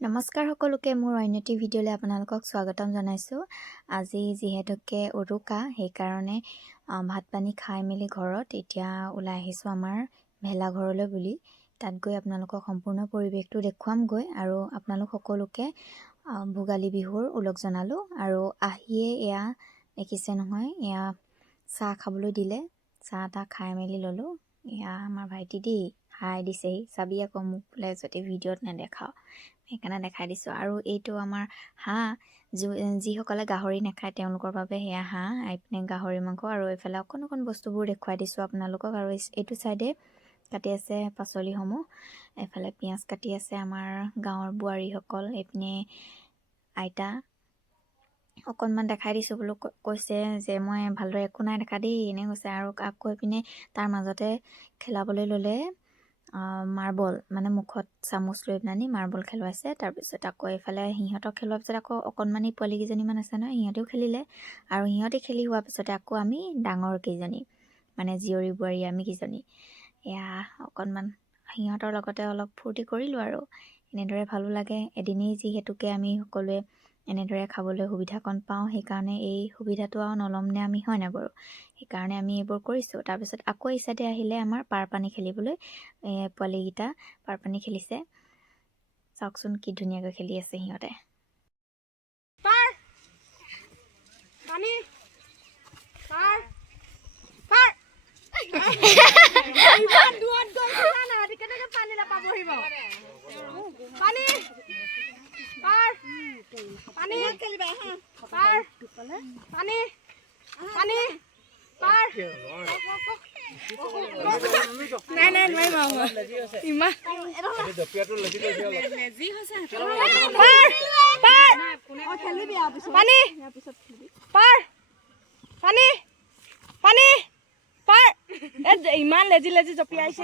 নমস্কাৰ সকলোকে মোৰ অন্যটি ভিডিঅ'লৈ আপোনালোকক স্বাগতম জনাইছোঁ। আজি যিহেতুকে উৰুকা সেইকাৰণে ভাত পানী খাই মেলি ঘৰত এতিয়া ওলাই আহিছোঁ আমাৰ ভেলাঘৰলৈ বুলি। তাত গৈ আপোনালোকক সম্পূৰ্ণ পৰিৱেশটো দেখুৱামগৈ আৰু আপোনালোক সকলোকে ভোগালী বিহুৰ ওলগ জনালোঁ। আৰু আহিয়ে এয়া দেখিছে নহয়, এয়া চাহ খাবলৈ দিলে, চাহ তাহ খাই মেলি ল'লোঁ। এয়া আমাৰ ভাইটি দেই হাই দিছেহি, চাবি আকৌ মোক বোলে যদি ভিডিঅ'ত নেদেখাওঁ, সেইকাৰণে দেখাই দিছোঁ। আৰু এইটো আমাৰ হাঁহ, যিসকলে গাহৰি নাখায় তেওঁলোকৰ বাবে সেয়া হাঁহ, এইপিনে গাহৰি মাংস, আৰু এইফালে অকণ অকণ বস্তুবোৰ দেখুৱাই দিছোঁ আপোনালোকক। আৰু এইটো চাইডে কাটি আছে পাচলিসমূহ, এইফালে পিঁয়াজ কাটি আছে আমাৰ গাঁৱৰ বোৱাৰীসকল, এইপিনে আইতা। অকণমান দেখাই দিছোঁ বোলো, কৈছে যে মই ভালদৰে একো নাই দেখা দেই এনে কৈছে। আৰু আকৌ এইপিনে তাৰ মাজতে খেলাবলৈ ল'লে মাৰ্বল, মানে মুখত চামুচ লৈ পেলানি মাৰ্বল খেলুৱাইছে। তাৰপিছত আকৌ এইফালে সিহঁতক খেলোৱাৰ পিছত আকৌ অকণমানি পোৱালীকেইজনীমান আছে নহয়, সিহঁতেও খেলিলে। আৰু সিহঁতে খেলি হোৱাৰ পিছতে আকৌ আমি ডাঙৰ কেইজনী, মানে জীয়ৰী বোৱাৰী আমি কেইজনী, এয়া অকণমান সিহঁতৰ লগতে অলপ ফূৰ্তি কৰিলোঁ। আৰু এনেদৰে ভালো লাগে, এদিনেই যিহেতুকে আমি সকলোৱে এনেদৰে খাবলৈ সুবিধাকণ পাওঁ, সেইকাৰণে এই সুবিধাটো আৰু নল'মনে আমি, হয় নাই বাৰু? সেইকাৰণে আমি এইবোৰ কৰিছোঁ। তাৰপিছত আকৌ এই চাইডে আহিলে আমাৰ পাৰ পানী খেলিবলৈ, পোৱালীকেইটা পাৰ পানী খেলিছে। চাওকচোন কি ধুনীয়াকৈ খেলি আছে সিহঁতে। ইমান লেজি লেজি জপিয়াইছে।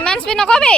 ইমান স্পীড নকবি।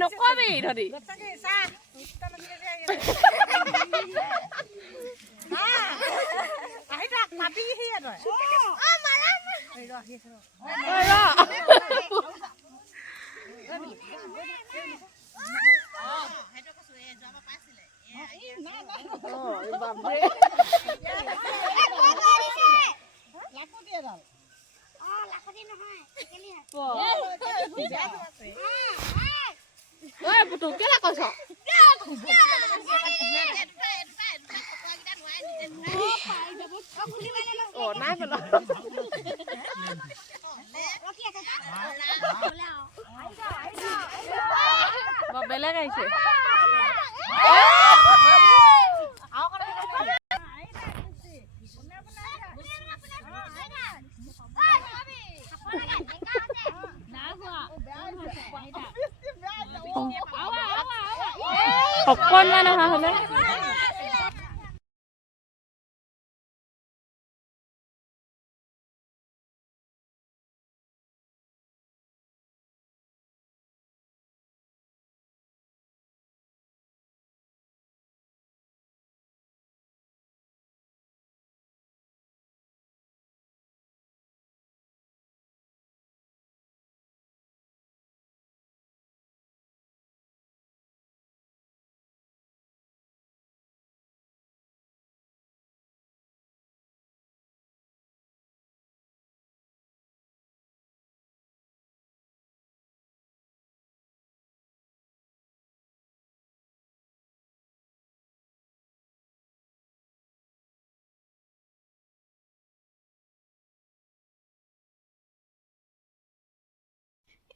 নকবি ধৰি বেলেগ আহিছে অকণমান অহা হ'লে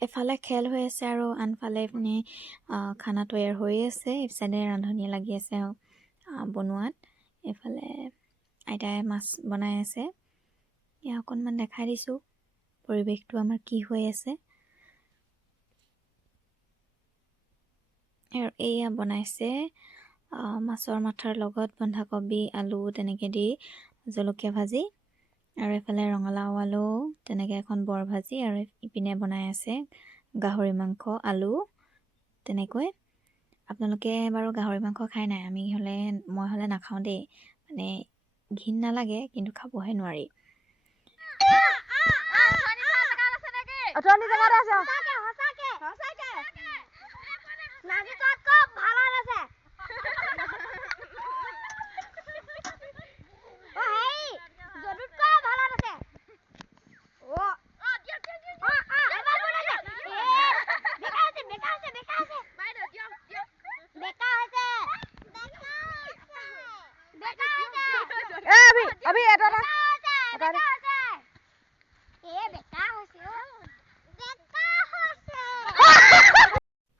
এফালে খেল হৈ আছে আৰু আনফালে ইপিনে খানা তৈয়াৰ হৈ আছে। ইফালে ৰান্ধনি লাগি আছে বনোৱাত। এইফালে আইতাই মাছ বনাই আছে। এয়া অকণমান দেখাই দিছোঁ পৰিৱেশটো আমাৰ কি হৈ আছে। আৰু এয়া বনাইছে মাছৰ মাথাৰ লগত বন্ধাকবি আলু তেনেকৈ দি জলকীয়া ভাজি, আৰু এইফালে ৰঙালাও আলু তেনেকৈ এখন বৰ ভাজি, আৰু ইপিনে বনাই আছে গাহৰি মাংস আলু তেনেকৈ। আপোনালোকে বাৰু গাহৰি মাংস খাই নাই? মই হ'লে নাখাওঁ দেই, মানে ঘিণ নালাগে, কিন্তু খাবহে নোৱাৰি।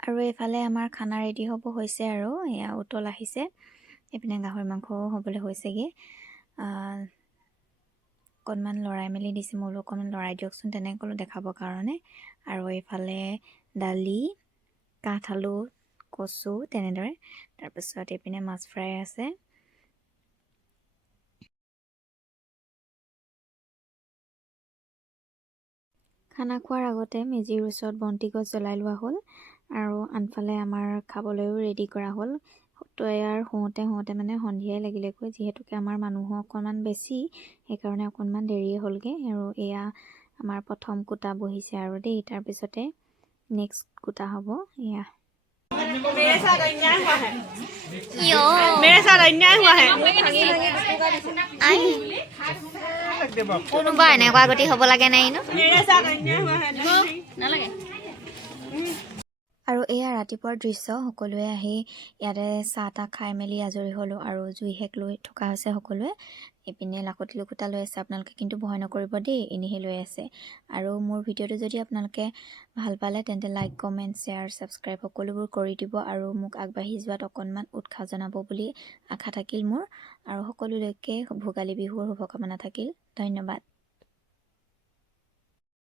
আৰু এইফালে আমাৰ খানা ৰেডি হ'ব হৈছে, আৰু এয়া উতল আহিছে। এইপিনে গাহৰি মাংসও হ'বলৈ হৈছেগৈ। অকণমান লৰাই মেলি দিছে, মই বোলো অকণমান লৰাই দিয়কচোন তেনেকৈ ক'লোঁ দেখাবৰ কাৰণে। আৰু এইফালে দালি, কাঠ আলু, কচু তেনেদৰে। তাৰপিছত এইপিনে মাছ ফ্ৰাই আছে। খানা খোৱাৰ আগতে মেজিৰ ওচৰত বন্তি গছ জ্বলাই লোৱা হ'ল, আৰু আনফালে আমাৰ খাবলৈও ৰেডি কৰা হ'ল। তৈয়াৰ হওঁতে মানে সন্ধিয়াই লাগিলেগৈ, যিহেতুকে আমাৰ মানুহো অকণমান বেছি, সেইকাৰণে অকণমান দেৰিয়ে হ'লগৈ। আৰু এয়া আমাৰ প্ৰথম কুটা বহিছে আৰু দেই, তাৰপিছতে নেক্সট কুটা হ'ব। এয়া কোনোবা এনেকুৱা গতি হ'ব লাগে নাই ন? আৰু এয়া ৰাতিপুৱাৰ দৃশ্য। সকলোৱে আহি ইয়াতে চাহ তাহ খাই মেলি আজৰি হ'লোঁ, আৰু জুই সেক লৈ থকা হৈছে সকলোৱে। এইপিনে লাকতি লুকুটা লৈ আছে। আপোনালোকে কিন্তু ভয় নকৰিব দেই, এনেহে লৈ আছে। আৰু মোৰ ভিডিঅ'টো যদি আপোনালোকে ভাল পালে তেন্তে লাইক কমেণ্ট শ্বেয়াৰ ছাবস্ক্ৰাইব সকলোবোৰ কৰি দিব, আৰু মোক আগবাঢ়ি যোৱাত অকণমান উৎসাহ জনাব বুলি আশা থাকিল মোৰ। আৰু সকলোলৈকে ভোগালী বিহুৰ শুভকামনা থাকিল। ধন্যবাদ।